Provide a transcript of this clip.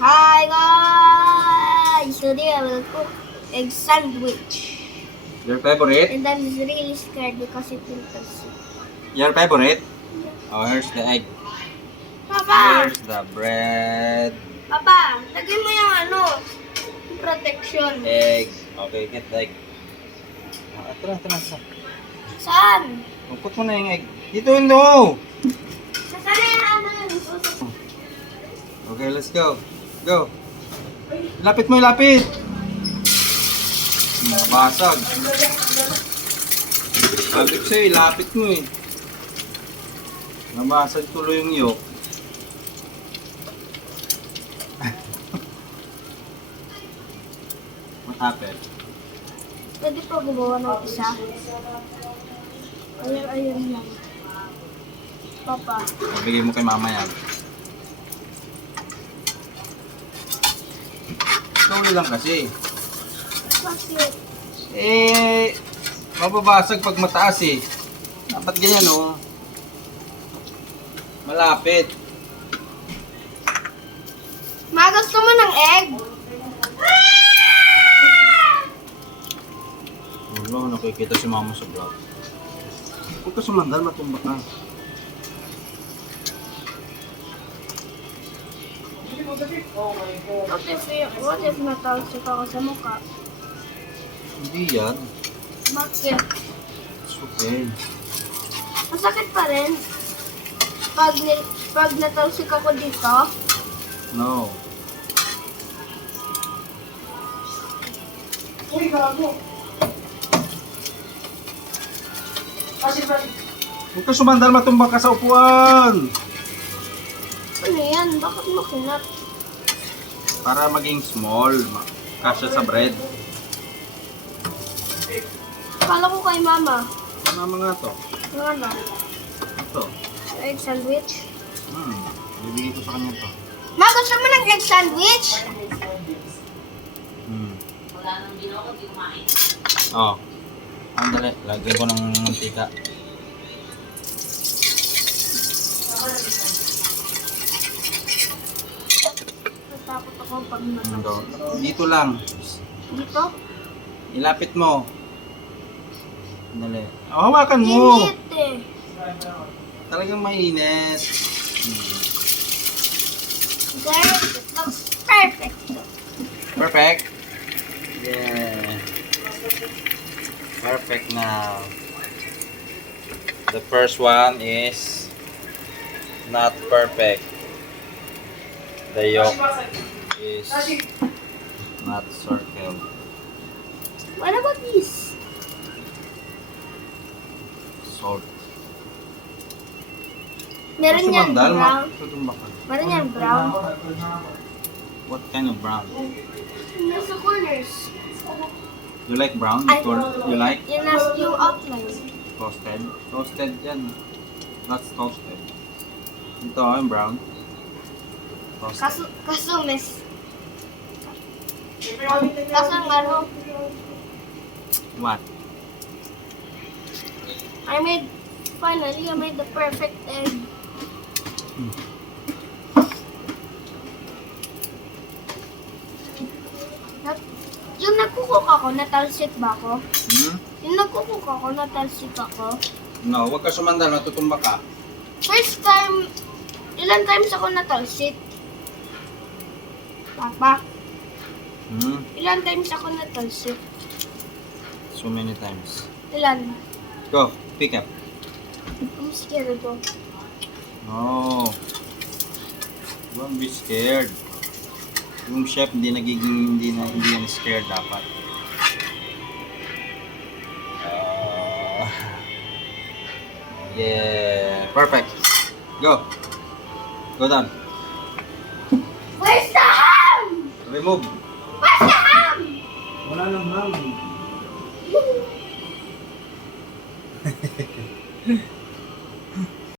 Hi guys! Today I will cook egg sandwich. Your favorite? And I'm really scared because it will touch it. Your favorite? Oh, here's the egg. Papa! Here's the bread. Papa! Lagay mo yung protection. Egg. Okay, get the egg. Ito na. Saan? Put mo na yung egg. Dito, no! Saan yung Okay, let's go. Go. Lapit mo, lapit. Basag. Sabi ko sa'yo, lapit mo eh. Nabasag tuloy yung yolk. What happened? Pwede pa gumawa ng isa? Ayun lang. Papa. Bigay mo kay mama yan. Slowly lang kasi. Bakit? Mababasag pag mataas eh. Dapat ganyan oh. Malapit. Ma, gusto mo ng egg? Wala, nakikita si mama sa vlog. Huwag ka sumandal, matumba ka. What if natalsik ako sa mukha? Hindi yan. Bakit? It's okay. Masakit pa rin. Pag natalsik ako dito, No. Huwag ka sumandal, matumba ka sa upuan. ano yan? Bakit mo kinat? Para maging small. Kasya sa bread. Akala ko kay mama. Mama nga to. Yung ano? Ito. Egg sandwich? Bibigay ko sa kanya to. Ma, gusto mo ng egg sandwich? Oh. Andali. Lagyan ko ng mantika. Natakot ako pag Ito. natalsik. Dito lang. Dito? Ilapit mo. Andali. Oh, hawakan mo. Init eh. Talagang mainit. Guys, it looks perfect. Perfect? Yeah. Perfect now. The first one is not perfect. The yolk is not circle. What about this? Salt. Meron yan brown. Tutumba ka. Meron yan brown. What kind of brown? Nasa corners. You like brown? Ay, You like Yan nasa yung outline. toasted? Toasted yan. That's toasted. Ito yung brown. Toasted. Kaso miss. Kaso ang ano, What? finally, I made the perfect egg. Yung nagkukok ako, natalsik ba ako? Yung nagkukok ako, natalsik ako. No, huwag ka sumandal, natutumba ka. First time, ilan times ako natalsik? Papa, ilan times ako natalsik? So many times. Ilan? Go, pick up. I'm scared ko. No. Don't be scared. Yung chef hindi yan scared dapat. Yeah, perfect. Go. Go down. Where's the ham? Remove. Where's the ham? Wala nang ham.